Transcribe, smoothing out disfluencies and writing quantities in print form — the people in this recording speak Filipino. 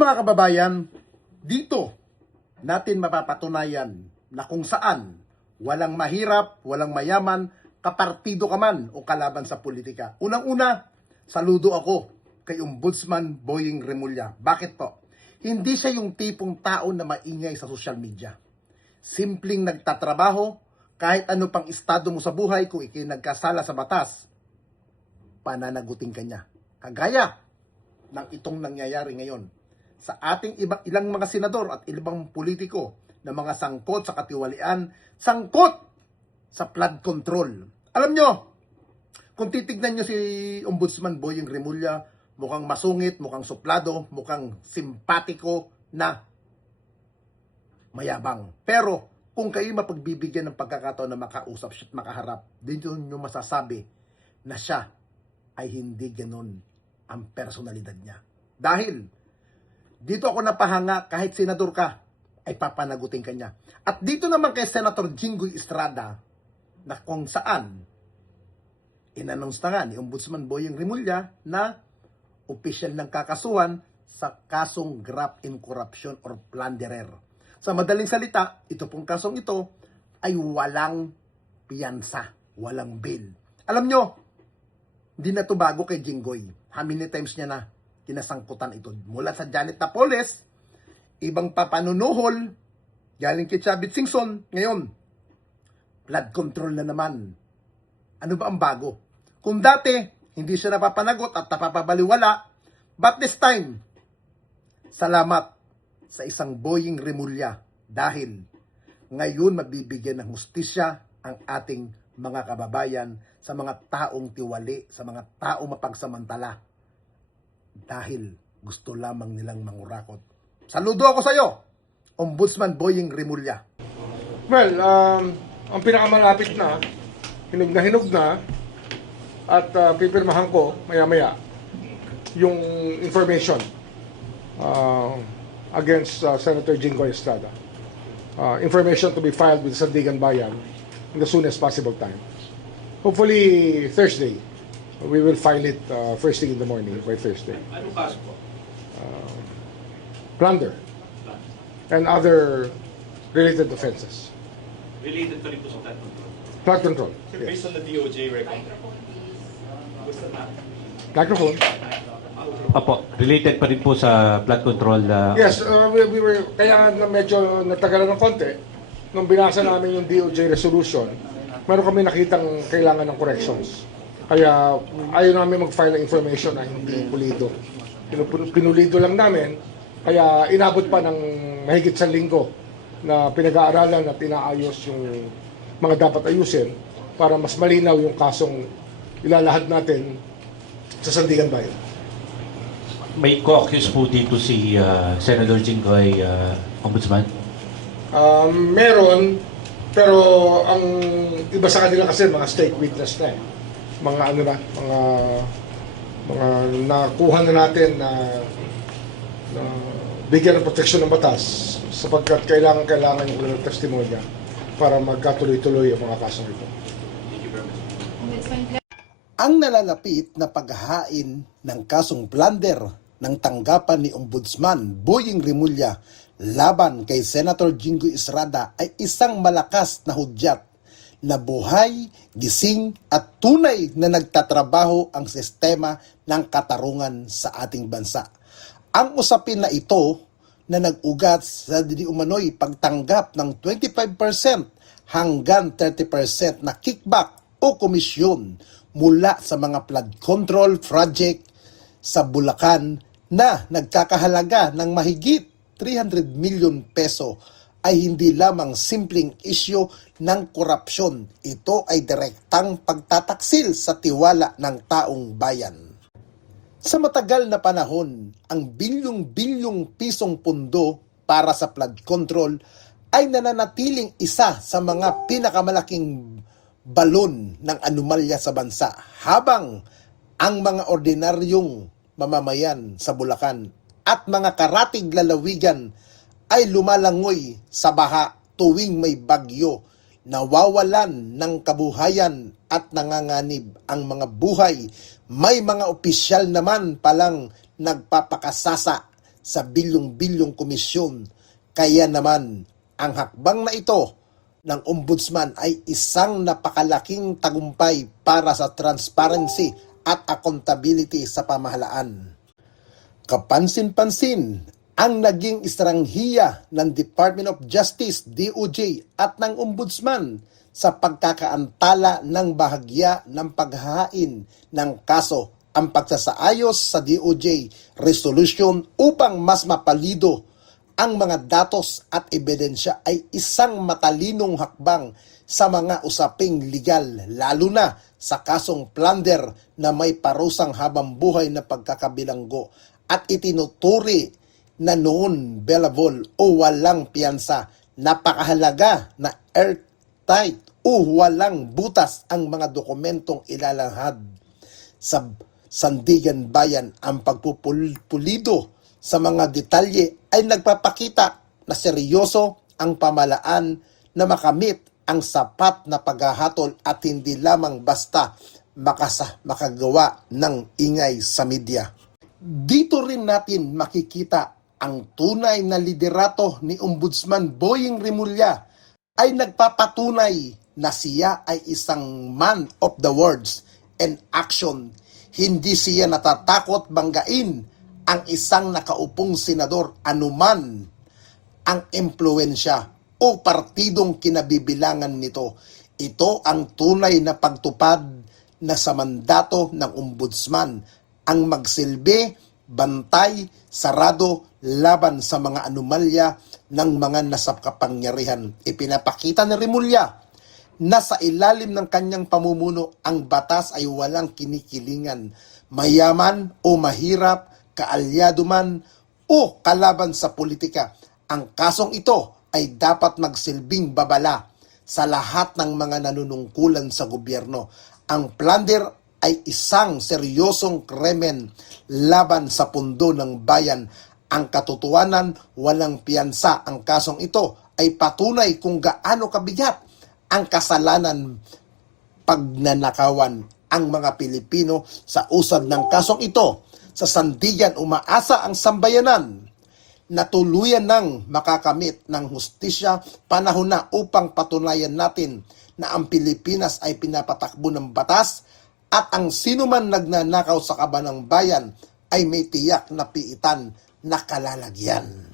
Mga kababayan, dito natin mapapatunayan na kung saan walang mahirap, walang mayaman, kapartido ka man o kalaban sa politika. Unang-una, saludo ako kay Ombudsman Boying Remulla. Bakit po? Hindi siya yung tipong tao na maingay sa social media. Simpleng nagtatrabaho, kahit ano pang estado mo sa buhay, kung ikay nagkasala sa batas, pananagutin ka niya. Kagaya ng itong nangyayari ngayon sa ating ilang mga senador at ibang politiko na mga sangkot sa katiwalian, sangkot sa flood control. Alam nyo, kung titignan nyo si Ombudsman Boying Remulla, mukhang masungit, mukhang suplado, mukhang simpatiko na mayabang. Pero kung kayo mapagbibigyan ng pagkakataon na makausap siya at makaharap, dito nyo masasabi na siya ay hindi ganon ang personalidad niya. Dahil dito ako napahanga, kahit senador ka, ay papanagutin ka niya. At dito naman kay Senator Jinggoy Estrada, na kung saan in-announce na nga ni Ombudsman Boying Remulla na opisyal ng kakasuhan sa kasong graft and corruption or plunderer. Sa madaling salita, ito pong kasong ito ay walang piyansa, walang bail. Alam nyo, hindi na ito bago kay Jinggoy. How many times niya na kinasangkutan ito? Mula sa Janet Napoles, ibang papanunuhol, galing kay Chavit Singson, ngayon, flood control na naman. Ano ba ang bago? Kung dati, hindi siya napapanagot at napapabaliwala, but this time, salamat sa isang Boying Remulla dahil ngayon mabibigyan ng hustisya ang ating mga kababayan sa mga taong tiwali, sa mga taong mapagsamantala dahil gusto lamang nilang mangurakot. Saludo ako sa iyo, Ombudsman Boying Remulla. Well, ang pinakamalapit na, hinog na, at pipirmahan ko maya-maya yung information against Senator Jinggoy Estrada. Information to be filed with Sandigan Bayan in the soonest possible time. Hopefully Thursday. We will file it first thing in the morning by Thursday. Anong kaso po? Plunder and other related offenses. Related pa rin po sa flood control. Flood control. Sir, based on the DOJ record. Microphone. Apo, related pa rin po sa flood control. Yes, we were, kaya na medyo natagalan ng konti, nung binasa namin yung DOJ resolution, meron kami nakitang kailangan ng corrections. Kaya ayaw namin mag-file ng information na hindi pulido. Pinulido lang namin, kaya inabot pa ng mahigit sa linggo na pinag-aaralan at inaayos yung mga dapat ayusin para mas malinaw yung kasong ilalahad natin sa Sandigan Bayan. May co-accused po dito si Senator Jinggoy, Ombudsman. Meron, pero ang iba sa kanila kasi mga state witness na eh. Mga ano na, mga nakuha na natin na bigyan ng proteksyon ng batas sapagkat kailangan yung ulang testimonya para magkatuloy-tuloy ang mga kasong ito. Ang nalalapit na paghahain ng kasong plunder ng tanggapan ni Ombudsman Boying Remulla laban kay Senator Jinggoy Estrada ay isang malakas na hudyat na buhay, gising at tunay na nagtatrabaho ang sistema ng katarungan sa ating bansa. Ang usapin na ito na nag-ugat sa umano'y pagtanggap ng 25% hanggang 30% na kickback o komisyon mula sa mga flood control project sa Bulacan na nagkakahalaga ng mahigit 300 million peso ay hindi lamang simpleng isyu ng korupsyon. Ito ay direktang pagtataksil sa tiwala ng taong bayan. Sa matagal na panahon, ang bilyong-bilyong pisong pundo para sa flood control ay nananatiling isa sa mga pinakamalaking balon ng anomalya sa bansa, habang ang mga ordinaryong mamamayan sa Bulacan at mga karatig lalawigan ay lumalangoy sa baha tuwing may bagyo, nawawalan ng kabuhayan at nanganganib ang mga buhay. May mga opisyal naman palang nagpapakasasa sa bilyong-bilyong komisyon. Kaya naman, ang hakbang na ito ng ombudsman ay isang napakalaking tagumpay para sa transparency at accountability sa pamahalaan. Kapansin-pansin ang naging estranghiya ng Department of Justice, DOJ at ng Ombudsman sa pagkakaantala ng bahagya ng paghahain ng kaso. Ang pagsasaayos sa DOJ resolution upang mas mapalido ang mga datos at ebidensya ay isang matalinong hakbang sa mga usaping legal, lalo na sa kasong plunder na may parusang habang buhay na pagkakabilanggo at itinuturi na noon bellable o walang piyansa. Napakahalaga na airtight o walang butas ang mga dokumentong ilalahad sa sandigan bayan. Ang pagpupulido sa mga detalye ay nagpapakita na seryoso ang pamahalaan na makamit ang sapat na paghahatol at hindi lamang basta makagawa ng ingay sa media. Dito rin natin makikita ang tunay na liderato ni Ombudsman Boying Remulla ay nagpapatunay na siya ay isang man of the words and action. Hindi siya natatakot banggain ang isang nakaupong senador anuman ang impluwensya o partidong kinabibilangan nito. Ito ang tunay na pagtupad na sa mandato ng ombudsman, ang magsilbi, bantay, sarado laban sa mga anomalya ng mga nasa kapangyarihan. Ipinapakita ni Remulla na sa ilalim ng kanyang pamumuno ang batas ay walang kinikilingan, mayaman o mahirap, kaalyado man o kalaban sa politika. Ang kasong ito ay dapat magsilbing babala sa lahat ng mga nanunungkulan sa gobyerno. Ang plunder ay isang seryosong krimen laban sa pundo ng bayan. Ang katotohanan, walang piyansa. Ang kasong ito ay patunay kung gaano kabigat ang kasalanan pagnanakawan ang mga Pilipino. Sa usad ng kasong ito, sa sandigan umaasa ang sambayanan na tuluyan ng makakamit ng hustisya. Panahon na upang patunayan natin na ang Pilipinas ay pinapatakbo ng batas at ang sinuman nagnanakaw sa kaban ng bayan ay may tiyak na piitan na kalalagyan.